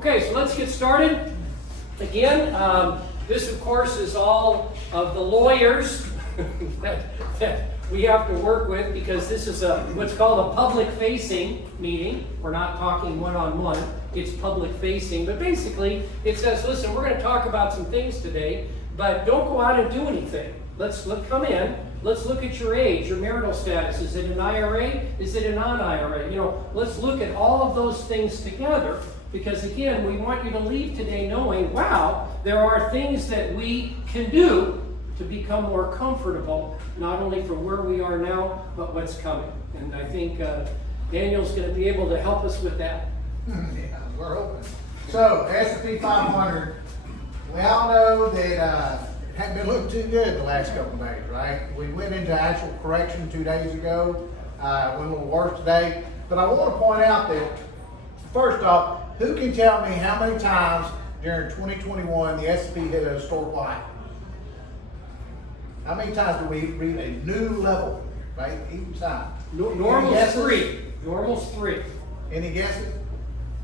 Okay, so let's get started. Again, this of course is all of the lawyers that we have to work with, because this is what's called a public-facing meeting. We're not talking one-on-one, it's public-facing. But basically, it says, listen, we're going to talk about some things today, but don't go out and do anything. Let's come in. Let's look at your age, your marital status. Is it an IRA? Is it a non-IRA? Let's look at all of those things together, because again, we want you to leave today knowing, wow, there are things that we can do to become more comfortable, not only from where we are now, but what's coming. And I think Daniel's going to be able to help us with that. Yeah, we're hoping. So, S&P 500, we all know that it hadn't been looking too good the last couple of days, right? We went into actual correction 2 days ago, went a little worse today. But I want to point out that, first off, who can tell me how many times during 2021 the S&P hit a historical high? How many times do we reach a new level, right? Each time. Normal's 3. Normal's 3. Any guesses?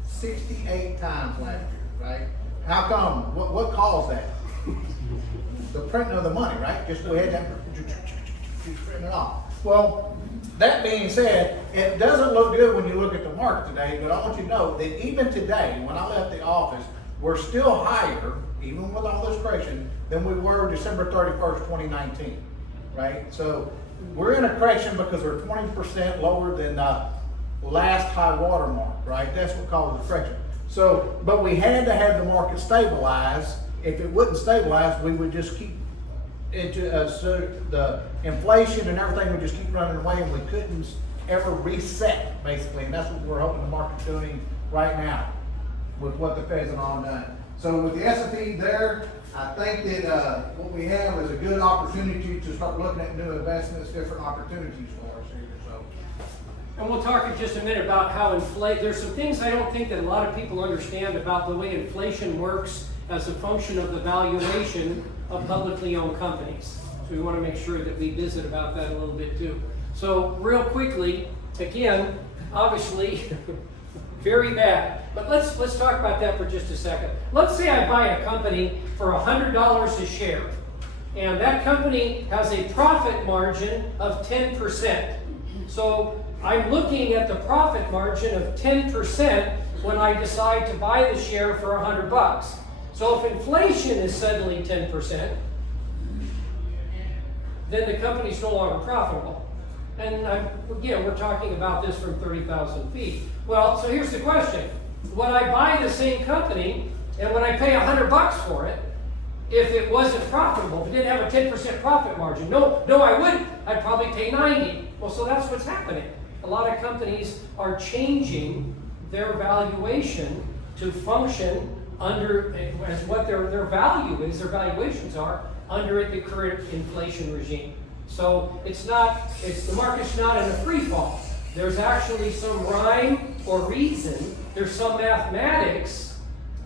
68 times last year, right? How come? What caused that? The printing of the money, right? Just go ahead and print it off. Well, that being said, it doesn't look good when you look at the market today, but I want you to know that even today, when I left the office, we're still higher, even with all this correction, than we were December 31st, 2019, right? So we're in a correction because we're 20% lower than the last high water mark, right? That's what caused the correction. So, but we had to have the market stabilize. If it wouldn't stabilize, we would just keep into so the inflation and everything would just keep running away, and we couldn't ever reset, basically. And that's what we're hoping the market's doing right now with what the Fed's and all done. So with the S&P there, I think that what we have is a good opportunity to start looking at new investments, different opportunities for us here. So. And we'll talk in just a minute about how there's some things I don't think that a lot of people understand about the way inflation works as a function of the valuation of publicly owned companies. So we want to make sure that we visit about that a little bit too. So real quickly, again, obviously, very bad. But let's talk about that for just a second. Let's say I buy a company for $100 a share, and that company has a profit margin of 10%. So I'm looking at the profit margin of 10% when I decide to buy the share for $100. So if inflation is suddenly 10%, then the company's no longer profitable. And again, we're talking about this from 30,000 feet. Well, so here's the question. Would I buy the same company, and would I pay $100 for it if it wasn't profitable, if it didn't have a 10% profit margin? No, I wouldn't. I'd probably pay 90. Well, so that's what's happening. A lot of companies are changing their valuation to function under as what their value is, their valuations are under the current inflation regime. So the market's not in a free fall. There's actually some rhyme or reason, there's some mathematics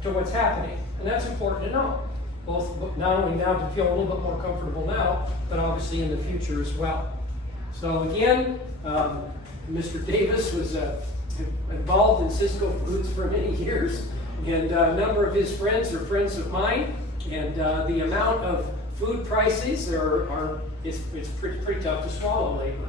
to what's happening. And that's important to know. Both not only now to feel a little bit more comfortable now, but obviously in the future as well. So again, Mr. Davis was involved in Cisco Foods for many years, and a number of his friends are friends of mine, and the amount of food prices it's pretty tough to swallow lately.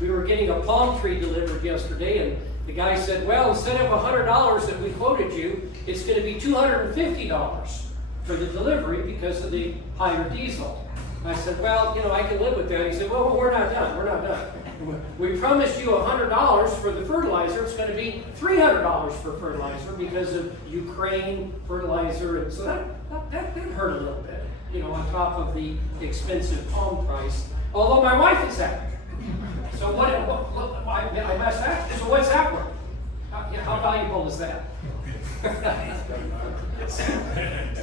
We were getting a palm tree delivered yesterday, and the guy said, well, instead of $100 that we quoted you, it's going to be $250 for the delivery because of the higher diesel. I said, well, I can live with that. He said, well, we're not done. We promised you $100 for the fertilizer. It's going to be $300 for fertilizer because of Ukraine fertilizer. And so that hurt a little bit, on top of the expensive palm price. Although my wife is happy. So I must ask, so what's that worth? How valuable is that?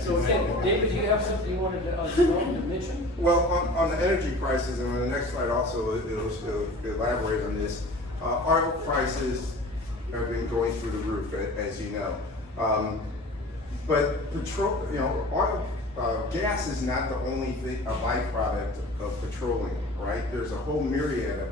So again, David, do you have something you wanted to mention? Well, on the energy prices, and on the next slide also, it'll elaborate on this. Oil prices have been going through the roof, as you know. But petrol, oil, gas is not the only thing, a byproduct of petroleum, right? There's a whole myriad of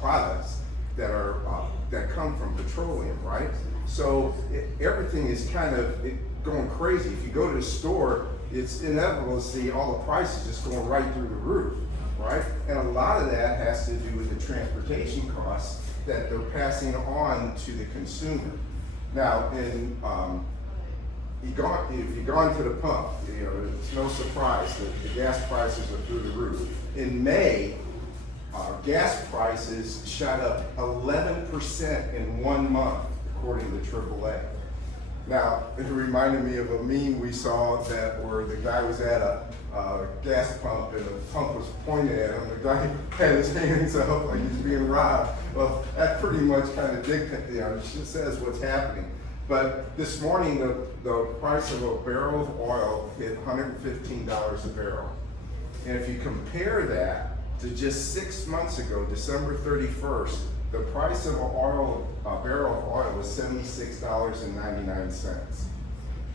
products that come from petroleum, right? So everything is kind of going crazy. If you go to the store, it's inevitable to see all the prices just going right through the roof, right? And a lot of that has to do with the transportation costs that they're passing on to the consumer. Now, if you've gone to the pump, it's no surprise that the gas prices are through the roof. In May, gas prices shot up 11% in 1 month, according to AAA. Now, it reminded me of a meme we saw where the guy was at a gas pump and the pump was pointed at him. The guy had his hands up like he's being robbed. Well, that pretty much kind of dictates, it says what's happening. But this morning, the price of a barrel of oil hit $115 a barrel. And if you compare that to just 6 months ago, December 31st, the price of a barrel of oil was $76.99.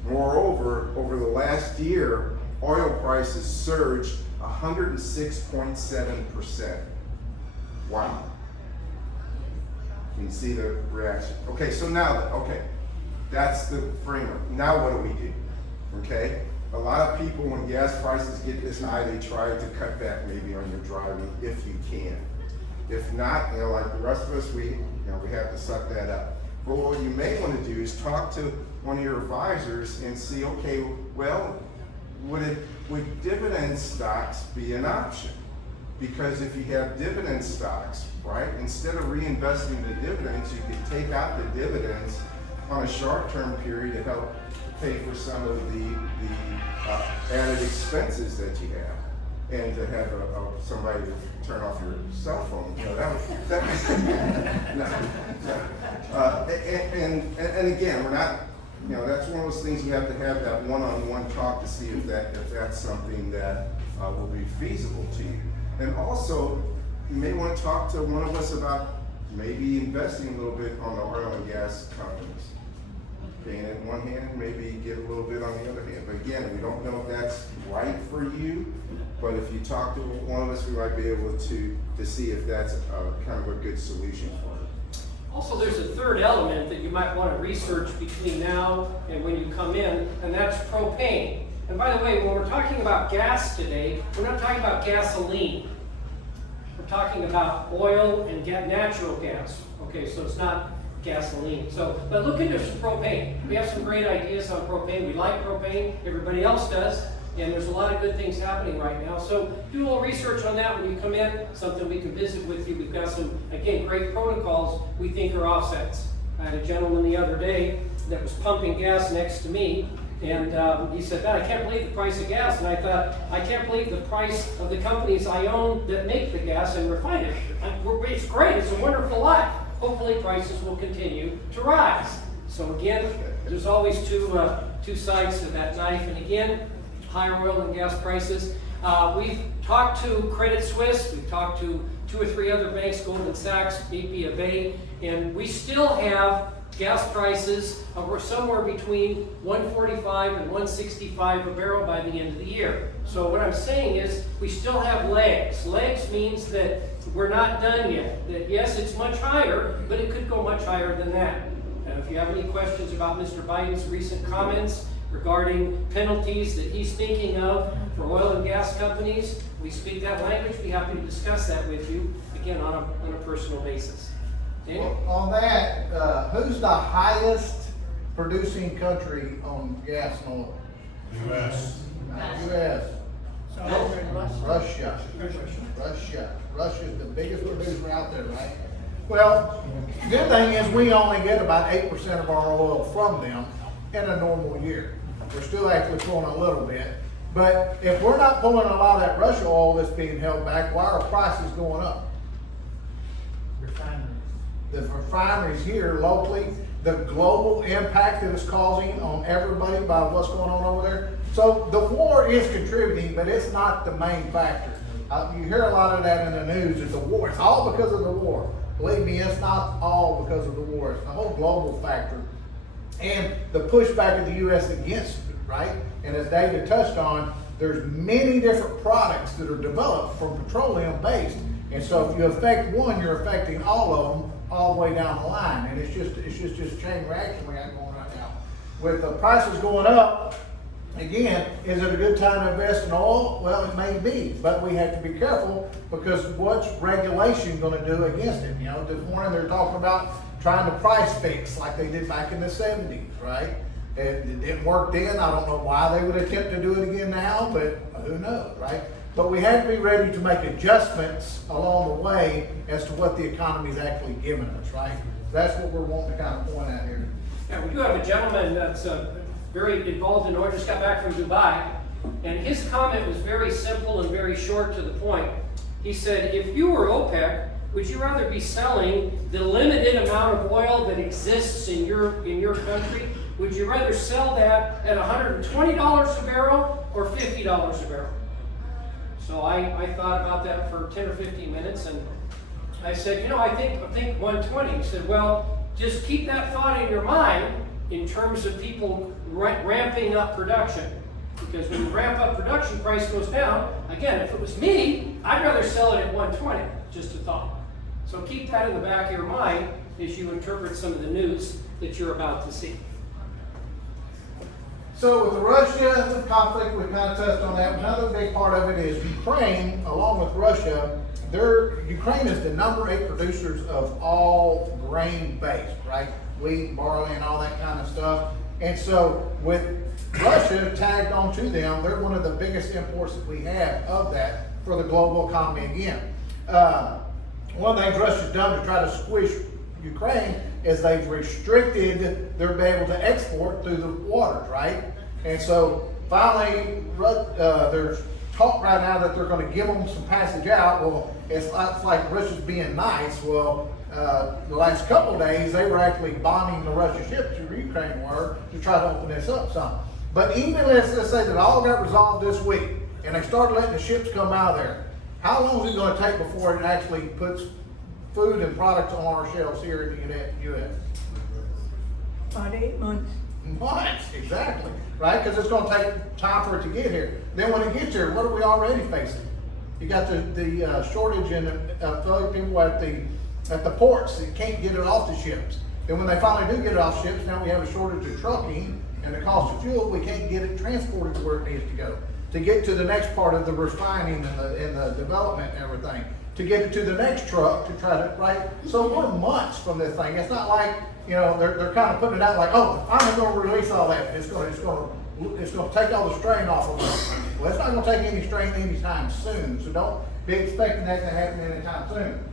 Moreover, over the last year, oil prices surged 106.7%. Wow. You can see the reaction. Okay, so now, that's the framework. Now what do we do? Okay? A lot of people, when gas prices get this high, they try to cut back maybe on your driving if you can. If not, like the rest of us, we have to suck that up. But what you may want to do is talk to one of your advisors and see, okay, well, would dividend stocks be an option? Because if you have dividend stocks, right, instead of reinvesting the dividends, you could take out the dividends on a short-term period to help pay for some of the added expenses that you have. And to have somebody to turn off your cell phone, and again, we're not, that's one of those things you have to have that one-on-one talk to see if that's something that will be feasible to you. And also, you may want to talk to one of us about maybe investing a little bit on the oil and gas companies. Paying it in one hand, maybe get a little bit on the other hand. But again, we don't know if that's right for you. But if you talk to one of us, we might be able to see if that's kind of a good solution for you. Also, there's a third element that you might want to research between now and when you come in, and that's propane. And by the way, when we're talking about gas today, we're not talking about gasoline. We're talking about oil and natural gas. Okay, so it's not gasoline. But look into some propane. We have some great ideas on propane. We like propane. Everybody else does. And there's a lot of good things happening right now. So do a little research on that when you come in, something we can visit with you. We've got some, again, great protocols we think are offsets. I had a gentleman the other day that was pumping gas next to me, and he said, "Man, I can't believe the price of gas." And I thought, I can't believe the price of the companies I own that make the gas and refine it. It's great. It's a wonderful life. Hopefully prices will continue to rise. So again, there's always two sides to that knife. And again, higher oil and gas prices. We've talked to Credit Suisse, we've talked to 2 or 3 other banks, Goldman Sachs, BP, Bay, and we still have gas prices of somewhere between $145 and $165 a barrel by the end of the year. So what I'm saying is we still have legs. Legs means that we're not done yet. That yes, it's much higher, but it could go much higher than that. And if you have any questions about Mr. Biden's recent comments regarding penalties that he's thinking of for oil and gas companies, we speak that language. Be happy to discuss that with you, again, on a personal basis. Daniel? Well, on that, who's the highest producing country on gas and oil? U.S. U.S. Russia. Russia. Russia's the biggest producer out there, right? Well, the good thing is we only get about 8% of our oil from them in a normal year. We're still actually pulling a little bit. But if we're not pulling a lot of that Russia oil that's being held back, why are prices going up? Refineries. The refineries here locally, the global impact that it's causing on everybody by what's going on over there. So the war is contributing, but it's not the main factor. You hear a lot of that in the news, it's the war. It's all because of the war. Believe me, it's not all because of the war. It's the whole global factor. And the pushback of the U.S. against it, right? And as David touched on, there's many different products that are developed from petroleum based. And so if you affect one, you're affecting all of them. all the way down the line, and it's just chain reaction we got going right now. With the prices going up, again, is it a good time to invest in oil? Well, it may be, but we have to be careful because what's regulation gonna do against it? You know, this morning they're talking about trying to price fix like they did back in the 70s, right? It didn't work then. I don't know why they would attempt to do it again now, but who knows, right? But we have to be ready to make adjustments along the way as to what the economy is actually giving us, right? That's what we're wanting to kind of point out here. Yeah, we do have a gentleman that's very involved in oil, just got back from Dubai, and his comment was very simple and very short to the point. He said, if you were OPEC, would you rather be selling the limited amount of oil that exists in your country? Would you rather sell that at $120 a barrel or $50 a barrel? So I thought about that for 10 or 15 minutes, and I said, you know, I think 120. He said, well, just keep that thought in your mind in terms of people ramping up production. Because when you ramp up production, price goes down. Again, if it was me, I'd rather sell it at 120, just a thought. So keep that in the back of your mind as you interpret some of the news that you're about to see. So with the Russia conflict, we kind of touched on that. Another big part of it is Ukraine, along with Russia. Ukraine is the number 8 producers of all grain-based, right? Wheat, barley, and all that kind of stuff. And so with Russia tagged onto them, they're one of the biggest imports that we have of that for the global economy again. One of the things Russia's done to try to squish Ukraine is they've restricted their being able to export through the waters, right? And so finally, there's talk right now that they're going to give them some passage out. Well, it's like Russia's being nice. Well, the last couple of days, they were actually bombing the Russian ships, or Ukraine were, to try to open this up some. But even let's say that all got resolved this week, and they started letting the ships come out of there, how long is it going to take before it actually puts food and products on our shelves here in the U.S.? 5 to 8 months. Months, exactly, right? Because it's going to take time for it to get here. Then when it gets here, what are we already facing? You got the shortage in other people at the ports that can't get it off the ships. Then when they finally do get it off ships, now we have a shortage of trucking and the cost of fuel. We can't get it transported to where it needs to go. To get to the next part of the refining and the development and everything. To get it to the next truck to try to, right? So we're months from this thing. It's not like, you know, they're kind of putting it out like, oh, I'm going to release all that. It's going to take all the strain off of us. Well, it's not going to take any strain anytime soon. So don't be expecting that to happen anytime soon.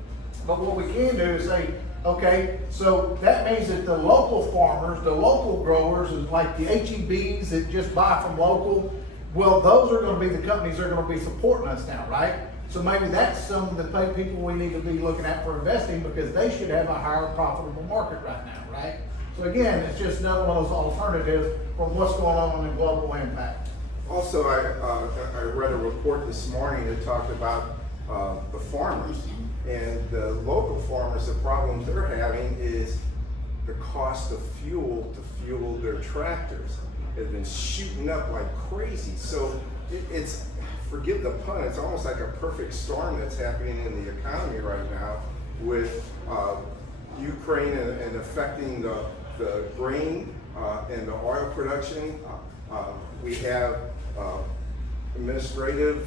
But what we can do is say, okay, so that means that the local farmers, the local growers, like the HEBs that just buy from local, well, those are going to be the companies that are going to be supporting us now, right? So maybe that's some of the people we need to be looking at for investing because they should have a higher profitable market right now, right? So again, it's just another one of those alternatives from what's going on in global impact. Also, I read a report this morning that talked about the farmers and the local farmers. The problems they're having is the cost of fuel to fuel their tractors has been shooting up like crazy. So it's, forgive the pun, it's almost like a perfect storm that's happening in the economy right now with Ukraine and affecting the grain and the oil production. We have administrative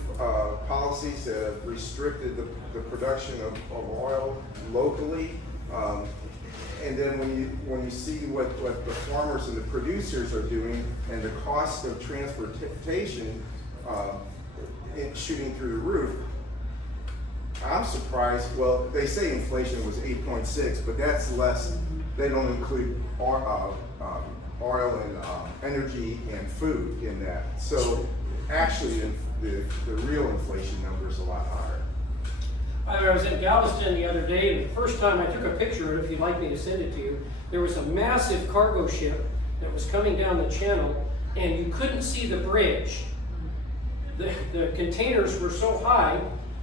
policies that have restricted the production of oil locally. And then when you see what the farmers and the producers are doing and the cost of transportation shooting through the roof, I'm surprised. Well, they say inflation was 8.6, but that's less. They don't include oil and energy and food in that. So actually, the real inflation number is a lot higher. I was in Galveston the other day, and the first time I took a picture of it, if you'd like me to send it to you, there was a massive cargo ship that was coming down the channel, and you couldn't see the bridge. The containers were so high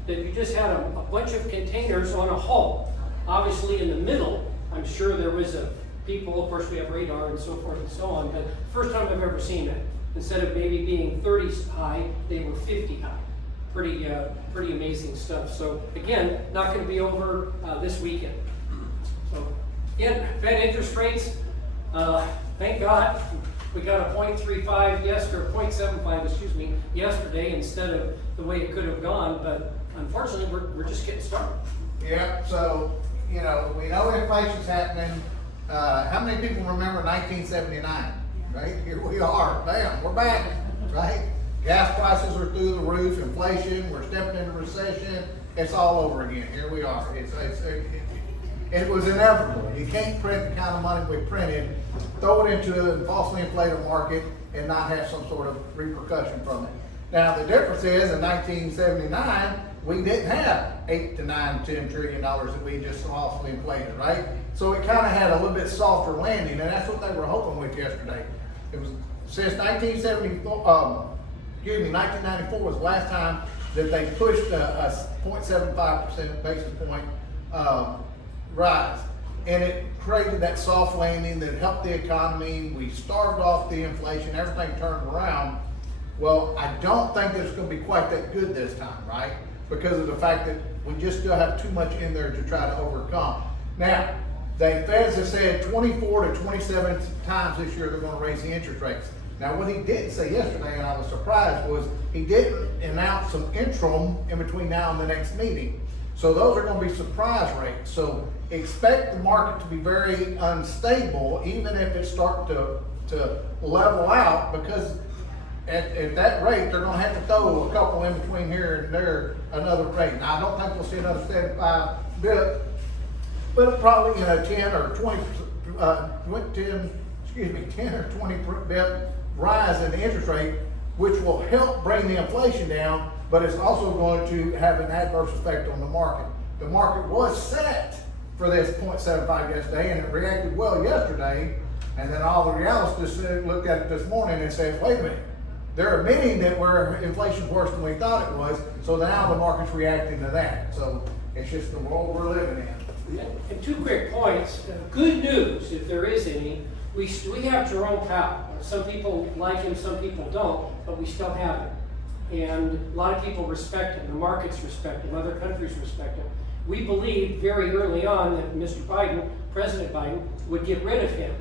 that you just had a bunch of containers on a hull. Obviously in the middle, I'm sure there was people, of course we have radar and so forth and so on, but first time I've ever seen it. Instead of maybe being 30 high, they were 50 high. Pretty amazing stuff. So again, not going to be over this weekend. So Again, Fed interest rates, thank God, we got a 0.35 yesterday, 0.75, excuse me, yesterday instead of the way it could have gone, but unfortunately, we're just getting started. Yeah, so, you know, we know inflation's happening. How many people remember 1979? Right? Here we are. Bam, we're back, right? Gas prices are through the roof, inflation, we're stepping into recession. It's all over again. Here we are. It was inevitable. You can't print the kind of money we printed, throw it into a falsely inflated market, and not have some sort of repercussion from it. Now, the difference is in 1979, we didn't have 8 to 9, $10 trillion that we just falsely inflated, right? So it kind of had a little bit softer landing, and that's what they were hoping with yesterday. It was since 1994 was the last time that they pushed a 0.75% basis point rise. And it created that soft landing that helped the economy. We starved off the inflation, everything turned around. Well, I don't think that it's going to be quite that good this time, right? Because of the fact that we just still have too much in there to try to overcome. Now, the Feds have said 24 to 27 times this year they're going to raise the interest rates. Now, what he didn't say yesterday, and I was surprised, was he didn't announce some interim in between now and the next meeting. So those are going to be surprise rates. So expect the market to be very unstable, even if it starts to level out, because at that rate, they're going to have to throw a couple in between here and there, another rate. Now, I don't think we'll see another 75 bip, but probably in a 10 or 20, 10 or 20 bip rise in the interest rate, which will help bring the inflation down, but it's also going to have an adverse effect on the market. The market was set for this 0.75 yesterday, and it reacted well yesterday, and then all the realists looked at it this morning and said, wait a minute, they're admitting that inflation's worse than we thought it was, so now the market's reacting to that. So it's just the world we're living in. And 2 quick points. Good news, if there is any, we have Jerome Powell. Some people like him, some people don't, but we still have him. And a lot of people respect him. The markets respect him. Other countries respect him. We believed very early on that Mr. Biden, President Biden, would get rid of him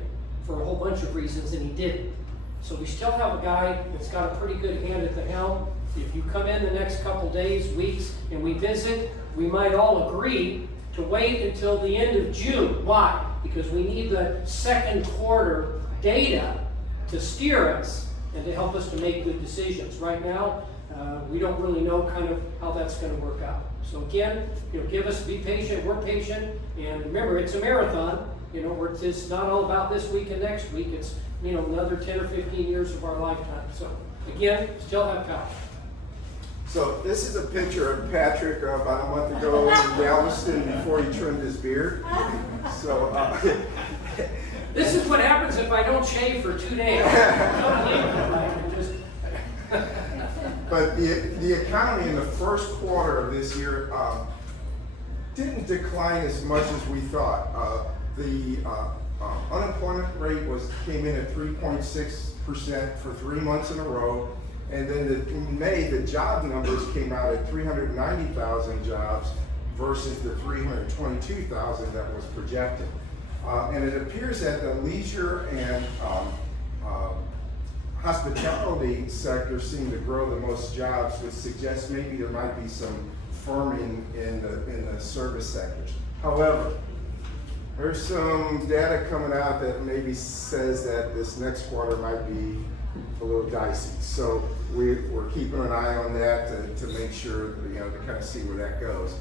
for a whole bunch of reasons, and he didn't. So we still have a guy that's got a pretty good hand at the helm. If you come in the next couple days, weeks, and we visit, we might all agree to wait until the end of June. Why? Because we need the second quarter data to steer us and to help us to make good decisions. Right now, we don't really know kind of how that's going to work out. So again, be patient, we're patient, and remember, it's a marathon. It's not all about this week and next week. It's, another 10 or 15 years of our lifetime. So again, still have power. So this is a picture of Patrick about a month ago in Galveston before he trimmed his beard. So this is what happens if I don't shave for 2 days. But the economy in the first quarter of this year didn't decline as much as we thought. The unemployment rate came in at 3.6% for 3 months in a row. And then in May, the job numbers came out at 390,000 jobs versus the 322,000 that was projected. And it appears that the leisure and hospitality sector seem to grow the most jobs, which suggests maybe there might be some firming in the service sectors. However, there's some data coming out that maybe says that this next quarter might be a little dicey. So we're keeping an eye on that to make sure, to kind of see where that goes.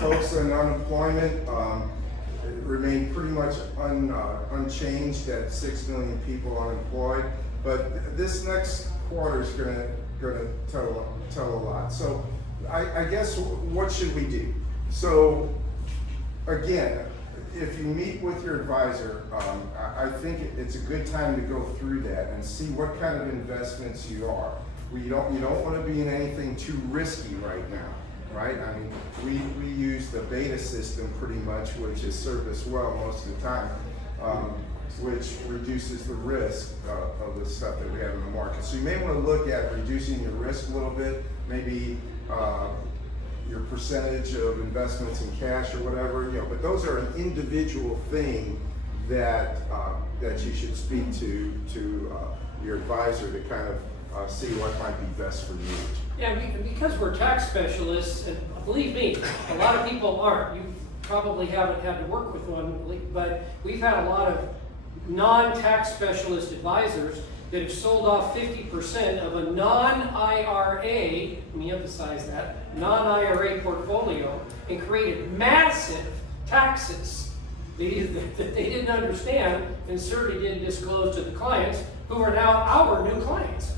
Folks on unemployment remain pretty much unchanged at 6 million people unemployed. But this next quarter is going to tell a lot. So I guess what should we do? So again, if you meet with your advisor, I think it's a good time to go through that and see what kind of investments you are. You don't want to be in anything too risky right now, right? I mean, we use the beta system pretty much, which has served us well most of the time, which reduces the risk of the stuff that we have in the market. So you may want to look at reducing your risk a little bit, maybe your percentage of investments in cash or whatever, but those are an individual thing that, that you should speak to your advisor to kind of see what might be best for you. Yeah, because we're tax specialists, and believe me, a lot of people aren't. You probably haven't had to work with one, but we've had a lot of non-tax specialist advisors that have sold off 50% of a non-IRA, let me emphasize that, non-IRA portfolio, and created massive taxes that they didn't understand and certainly didn't disclose to the clients, who are now our new clients.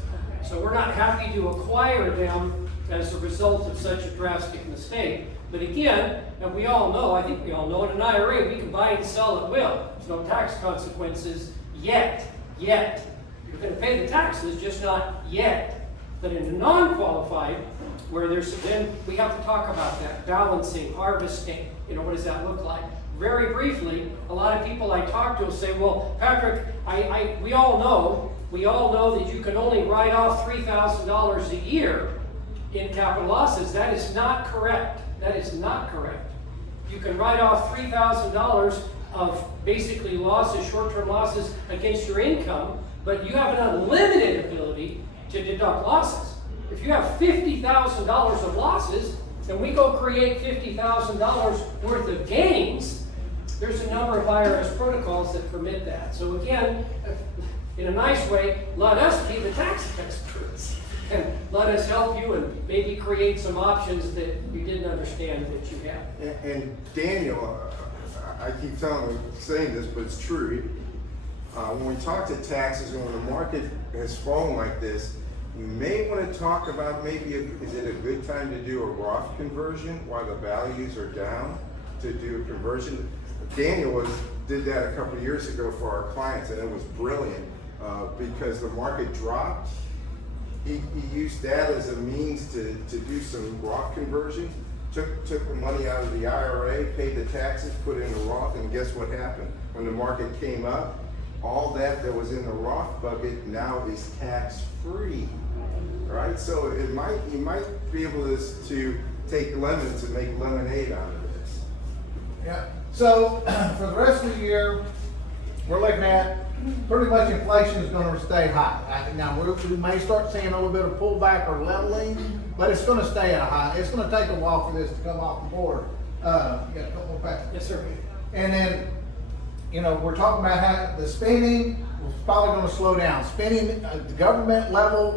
So we're not happy to acquire them as a result of such a drastic mistake. But again, and we all know, I think we all know, in an IRA, we can buy and sell at will. There's no tax consequences yet. You're going to pay the taxes, just not yet. But in a non-qualified, where then we have to talk about that, balancing, harvesting, what does that look like? Very briefly, a lot of people I talk to will say, well, Patrick, we all know that you can only write off $3,000 a year in capital losses. That is not correct. That is not correct. You can write off $3,000 of basically losses, short-term losses against your income, but you have an unlimited ability to deduct losses. If you have $50,000 of losses, and we go create $50,000 worth of gains, there's a number of IRS protocols that permit that. So again, in a nice way, let us be the tax experts and let us help you and maybe create some options that you didn't understand that you have. And Daniel, I keep saying this, but it's true. When we talk to taxes and when the market has fallen like this, you may want to talk about is it a good time to do a Roth conversion while the values are down, to do a conversion? Daniel did that a couple of years ago for our clients, and it was brilliant because the market dropped. He used that as a means to do some Roth conversion, took the money out of the IRA, paid the taxes, put it in the Roth, and guess what happened? When the market came up, all that was in the Roth bucket now is tax-free, right? So you might be able to take lemons and make lemonade out of this. Yeah. So for the rest of the year, we're looking at pretty much inflation is going to stay high. Now we may start seeing a little bit of pullback or leveling, but it's going to stay at a high. It's going to take a while for this to come off the board. You got a couple more factors. Yes, sir. And then, we're talking about how the spending is probably going to slow down. Spending at the government level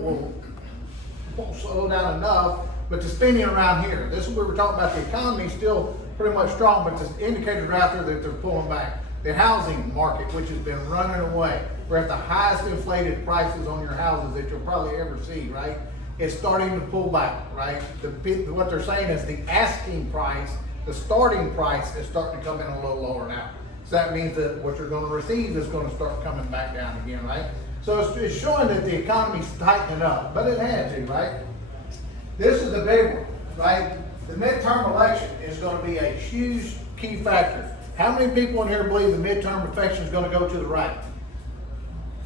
won't slow down enough, but the spending around here, this is what we're talking about. The economy is still pretty much strong, but the indicators are out there that they're pulling back. The housing market, which has been running away, we're at the highest inflated prices on your houses that you'll probably ever see, right? It's starting to pull back, right? What they're saying is the asking price, the starting price is starting to come in a little lower now. So that means that what you're going to receive is going to start coming back down again, right? So it's showing that the economy's tightening up, but it had to, right? This is the big one, right? The midterm election is going to be a huge key factor. How many people in here believe the midterm election is going to go to the right?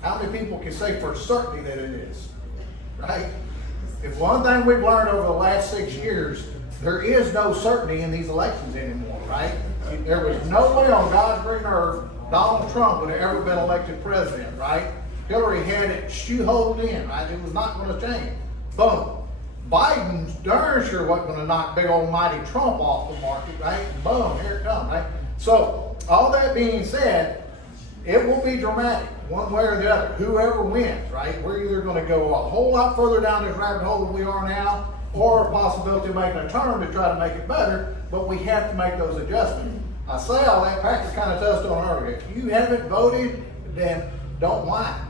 How many people can say for certainty that it is, right? If one thing we've learned over the last 6 years, there is no certainty in these elections anymore, right? There was no way on God's green earth Donald Trump would have ever been elected president, right? Hillary had it shoeholed in, right? It was not going to change. Boom. Biden's darn sure wasn't going to knock big old mighty Trump off the market, right? Boom, here it comes, right? So, all that being said, it will be dramatic, one way or the other. Whoever wins, right? We're either going to go a whole lot further down this rabbit hole than we are now, or a possibility of making a turn to try to make it better, but we have to make those adjustments. I say all that, Patrick kind of touched on earlier. If you haven't voted, then don't whine.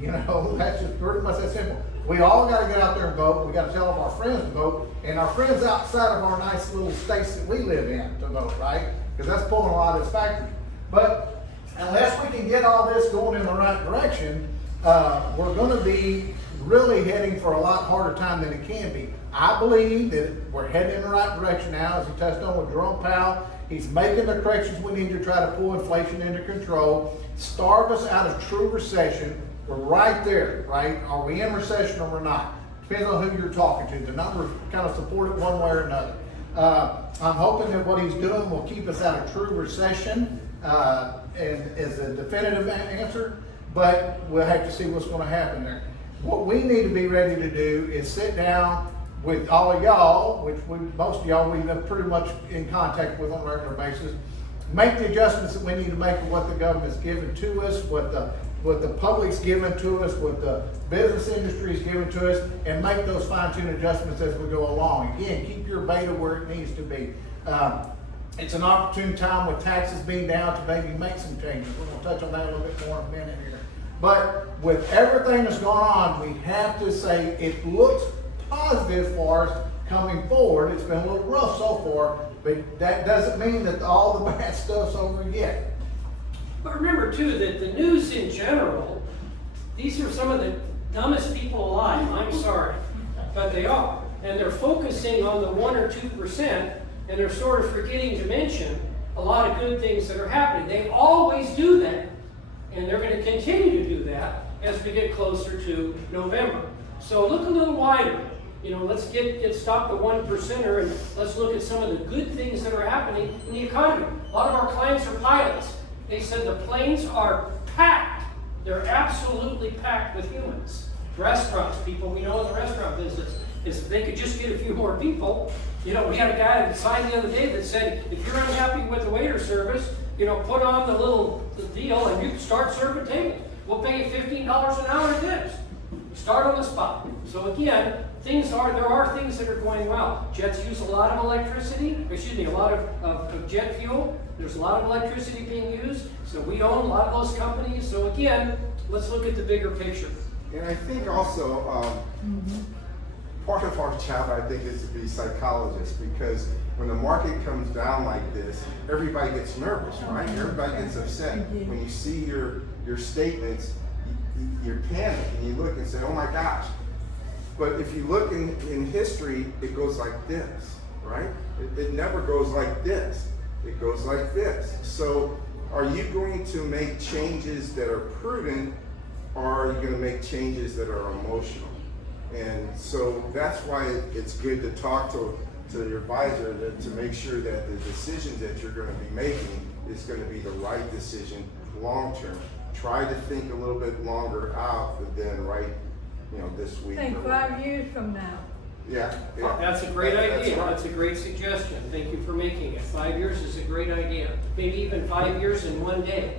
That's just pretty much that simple. We all got to get out there and vote. We got to tell our friends to vote, and our friends outside of our nice little states that we live in to vote, right? Because that's pulling a lot of this factory. But unless we can get all this going in the right direction, we're going to be really heading for a lot harder time than it can be. I believe that we're heading in the right direction now, as he touched on with Jerome Powell. He's making the corrections we need to try to pull inflation into control, starve us out of true recession. We're right there, right? Are we in recession or we're not? Depends on who you're talking to. The numbers kind of support it one way or another. I'm hoping that what he's doing will keep us out of true recession, and is a definitive answer, but we'll have to see what's gonna happen there. What we need to be ready to do is sit down with all of y'all, which most of y'all we've been pretty much in contact with on a regular basis, make the adjustments that we need to make for what the government's given to us, what the public's given to us, what the business industry's given to us, and make those fine-tune adjustments as we go along. Again, keep your beta where it needs to be. It's an opportune time with taxes being down to maybe make some changes. We're gonna touch on that a little bit more in a minute here. But with everything that's gone on, we have to say it looks positive for us coming forward. It's been a little rough so far, but that doesn't mean that all the bad stuff's over yet. But remember too, that the news in general, these are some of the dumbest people alive, I'm sorry, but they are. And they're focusing on the 1 or 2%, and they're sort of forgetting to mention a lot of good things that are happening. They always do that, and they're gonna continue to do that as we get closer to November. So look a little wider. You know, let's stop the 1%er, and let's look at some of the good things that are happening in the economy. A lot of our clients are pilots. They said the planes are packed. They're absolutely packed with humans. Restaurants, people we know in the restaurant business, if they could just get a few more people. You know, we had a guy that signed the other day that said, if you're unhappy with the waiter service, you know, put on the little deal and you can start serving tables. We'll pay you $15 an hour tips. Start on the spot. So again, there are things that are going well. Jets use a lot of electricity, a lot of jet fuel. There's a lot of electricity being used. So we own a lot of those companies. So again, let's look at the bigger picture. And I think also, part of our job, I think, is to be psychologists, because when the market comes down like this, everybody gets nervous, right? Everybody gets upset. When you see your statements, you're panicked and you look and say, oh my gosh. But if you look in history, it goes like this, right? It never goes like this. It goes like this. So are you going to make changes that are prudent, or are you going to make changes that are emotional? And so that's why it's good to talk to your advisor to make sure that the decisions that you're going to be making is going to be the right decision long term. Try to think a little bit longer out than this week. Think 5 years from now. Yeah. That's a great idea. Right. That's a great suggestion. Thank you for making it. 5 years is a great idea. Maybe even 5 years in 1 day.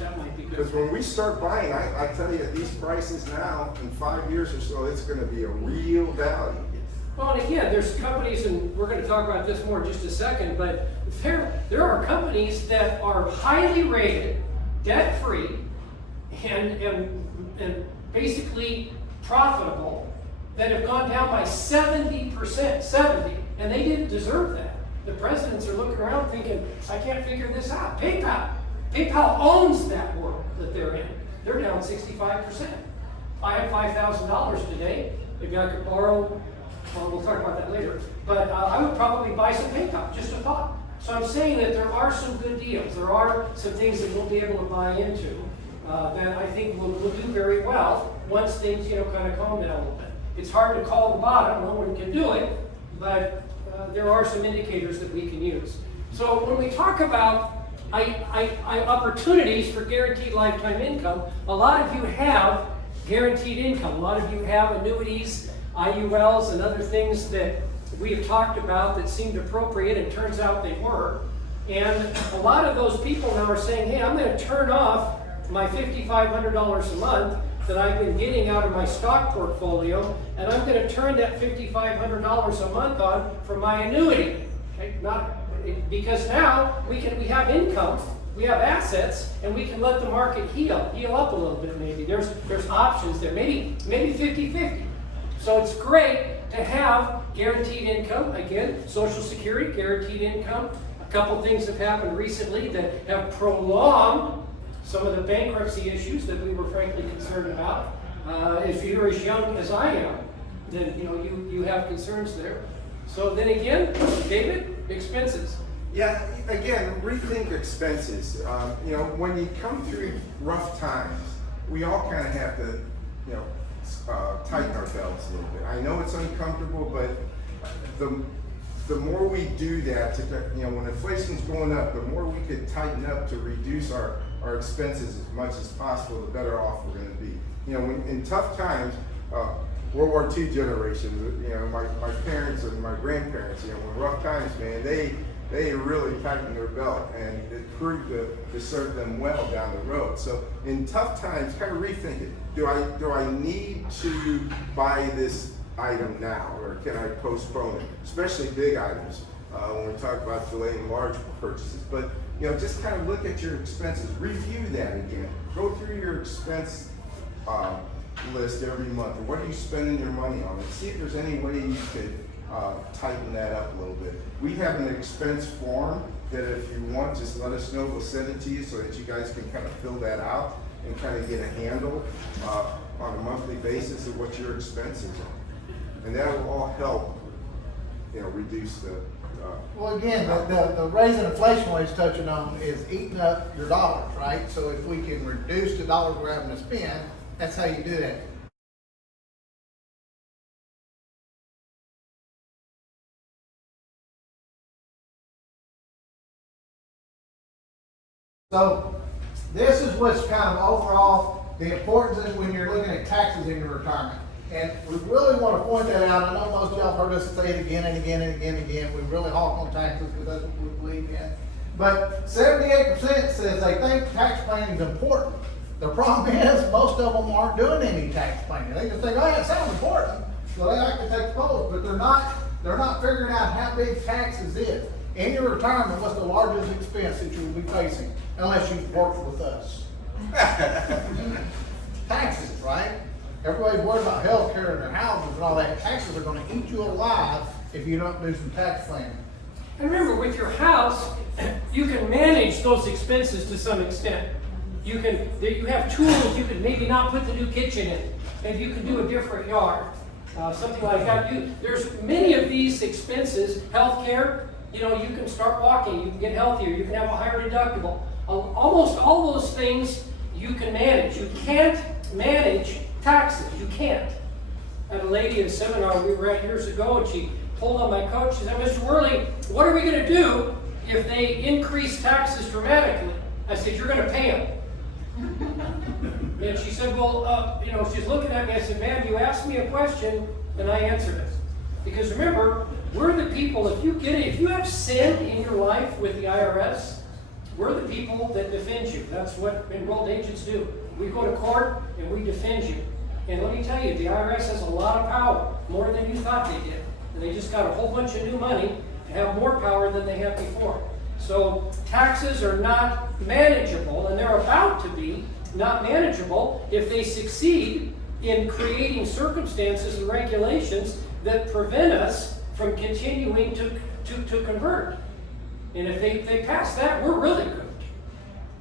That might be good. Because when we start buying, I tell you, at these prices now, in 5 years or so, it's going to be a real value. Well, and again, there's companies, and we're going to talk about this more in just a second, but there are companies that are highly rated, debt-free, and basically profitable, that have gone down by 70%, and they didn't deserve that. The presidents are looking around thinking, I can't figure this out. PayPal owns that world that they're in. They're down 65%. I have $5,000 today. Maybe I could borrow, well, we'll talk about that later, but I would probably buy some PayPal, just a thought. So I'm saying that there are some good deals. There are some things that we'll be able to buy into that I think will do very well once things, kind of calm down a little bit. It's hard to call the bottom. No one can do it, but there are some indicators that we can use. So when we talk about opportunities for guaranteed lifetime income, a lot of you have guaranteed income. A lot of you have annuities, IULs, and other things that we have talked about that seemed appropriate, and turns out they were. And a lot of those people now are saying, hey, I'm going to turn off my $5,500 a month that I've been getting out of my stock portfolio, and I'm going to turn that $5,500 a month on for my annuity. Okay? Because now we have income, we have assets, and we can let the market heal up a little bit. Maybe there's options there, maybe 50-50. So it's great to have guaranteed income. Again, Social Security, guaranteed income. A couple things have happened recently that have prolonged some of the bankruptcy issues that we were frankly concerned about. If you're as young as I am, then you have concerns there. So then again, David, expenses. Yeah, again, rethink expenses. When you come through rough times, we all kind of have to, tighten our belts a little bit. I know it's uncomfortable, but the more we do that, when inflation's going up, the more we could tighten up to reduce our expenses as much as possible, the better off we're gonna be. When in tough times, World War II generation, my parents and my grandparents, when rough times, man, they really tightened their belt, and it proved to serve them well down the road. So in tough times, kind of rethink it. Do I need to buy this item now, or can I postpone it? Especially big items, when we talk about delaying large purchases. But just kind of look at your expenses, review that again. Go through your expense list every month. What are you spending your money on? And see if there's any way you could tighten that up a little bit. We have an expense form that if you want, just let us know. We'll send it to you so that you guys can kind of fill that out and kind of get a handle on a monthly basis of what your expenses are. And that will all help, reduce the. Well, again, the raise in inflation what he's touching on is eating up your dollars, right? So if we can reduce the dollars we're having to spend, that's how you do that. So this is what's kind of overall the importance of when you're looking at taxes in your retirement. And we really want to point that out. I know most of y'all have heard us say it again and again and again and again. We really hawk on taxes because that's what we believe in. But 78% says they think tax planning is important. The problem is most of them aren't doing any tax planning. They just think, oh yeah, it sounds important. So they like to take the polls, but they're not figuring out how big taxes is. In your retirement, what's the largest expense that you will be facing unless you've worked with us? Taxes, right? Everybody's worried about health care and their houses and all that. Taxes are going to eat you alive if you don't do some tax planning. And remember, with your house, you can manage those expenses to some extent. You have tools. You can maybe not put the new kitchen in. Maybe you can do a different yard, something like that. There's many of these expenses. Health care, you can start walking. You can get healthier. You can have a higher deductible. Almost all those things you can manage. You can't manage taxes. You can't. I had a lady in a seminar we were at years ago, and she pulled on my coat. She said, Mr. Wehrly, what are we going to do if they increase taxes dramatically? I said, you're going to pay them. And she said, well, she's looking at me. I said, ma'am, you asked me a question, and I answered it. Because remember, we're the people, if you have sin in your life with the IRS, we're the people that defend you. That's what enrolled agents do. We go to court and we defend you. And let me tell you, the IRS has a lot of power, more than you thought they did. And they just got a whole bunch of new money to have more power than they had before. So taxes are not manageable, and they're about to be not manageable if they succeed in creating circumstances and regulations that prevent us from continuing to convert. And if they pass that, we're really good.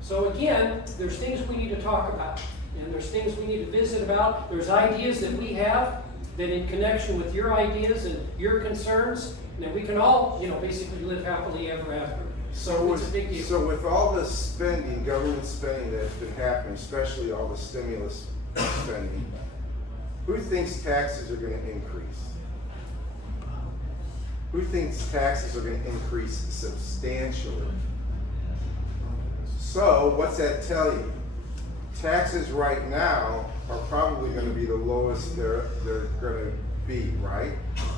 So again, there's things we need to talk about, and there's things we need to visit about. There's ideas that we have that in connection with your ideas and your concerns, that we can all, basically live happily ever after. So it's a big deal. So with all the spending, government spending that's been happening, especially all the stimulus spending, who thinks taxes are going to increase? Who thinks taxes are going to increase substantially? So what's that tell you? Taxes right now are probably going to be the lowest they're going to be, right?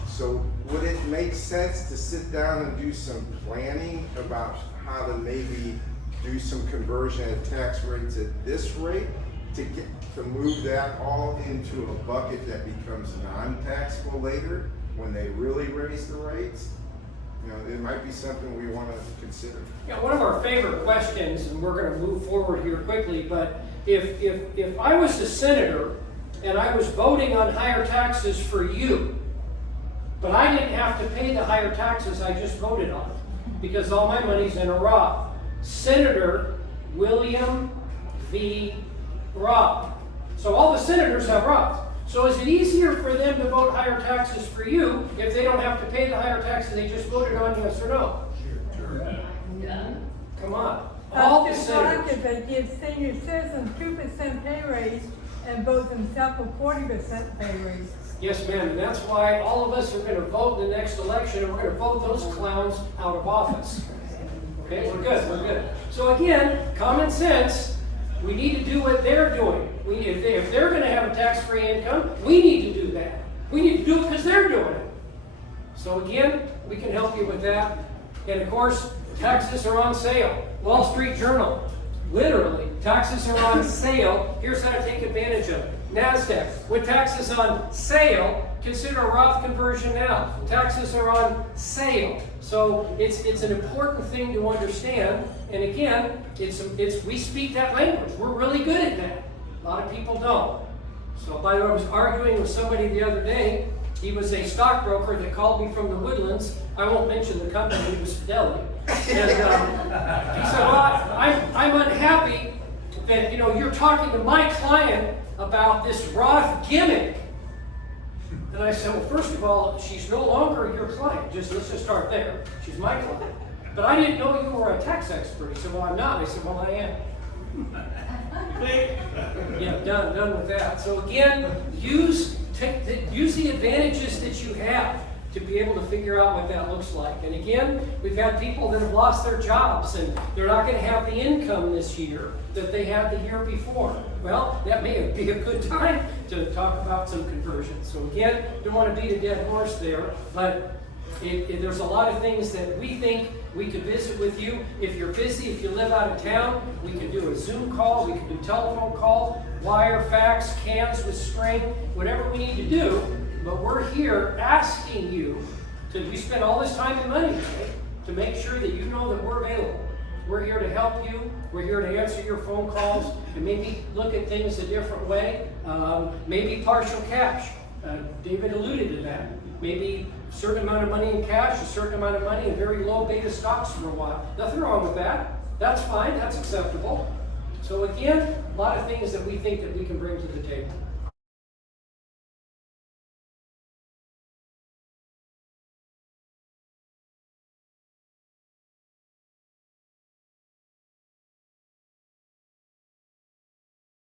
So would it make sense to sit down and do some planning about how to maybe do some conversion of tax rates at this rate to move that all into a bucket that becomes non-taxable later when they really raise the rates? It might be something we want to consider. One of our favorite questions, and we're going to move forward here quickly, but if I was a senator and I was voting on higher taxes for you, but I didn't have to pay the higher taxes I just voted on because all my money's in a Roth. Senator William V. Roth. So all the senators have Roths. So is it easier for them to vote higher taxes for you if they don't have to pay the higher taxes they just voted on, yes or no? Sure. Yeah. Come on. All the That's just like senators. if they give senior citizens 2% pay raise and vote themselves a 40% pay raise. Yes, ma'am, and that's why all of us are gonna vote in the next election, and we're gonna vote those clowns out of office. Okay, we're good. So again, common sense, we need to do what they're doing. If they're gonna have a tax-free income, we need to do that. We need to do it because they're doing it. So again, we can help you with that. And of course, taxes are on sale. Wall Street Journal, literally, taxes are on sale. Here's how to take advantage of it. NASDAQ, with taxes on sale, consider a Roth conversion now. Taxes are on sale. So it's an important thing to understand. And again, we speak that language. We're really good at that. A lot of people don't. So by the way, I was arguing with somebody the other day. He was a stockbroker that called me from the Woodlands. I won't mention the company, it was Fidelity. And he said, well, I'm unhappy that you're talking to my client about this Roth gimmick. And I said, well, first of all, she's no longer your client. Let's just start there. She's my client. But I didn't know you were a tax expert. He said, well, I'm not. I said, well, I am. Yeah, done with that. So again, use the advantages that you have to be able to figure out what that looks like. And again, we've had people that have lost their jobs and they're not going to have the income this year that they had the year before. Well, that may be a good time to talk about some conversions. So again, don't want to beat a dead horse there, but there's a lot of things that we think we could visit with you. If you're busy, if you live out of town, we can do a Zoom call, we can do telephone calls, wire, fax, cans with string, whatever we need to do. But we're here asking you we spend all this time and money today to make sure that you know that we're available. We're here to help you. We're here to answer your phone calls and maybe look at things a different way. Maybe partial cash. David alluded to that. Maybe a certain amount of money in cash, a certain amount of money in very low beta stocks for a while. Nothing wrong with that. That's fine. That's acceptable. So again, a lot of things that we think that we can bring to the table.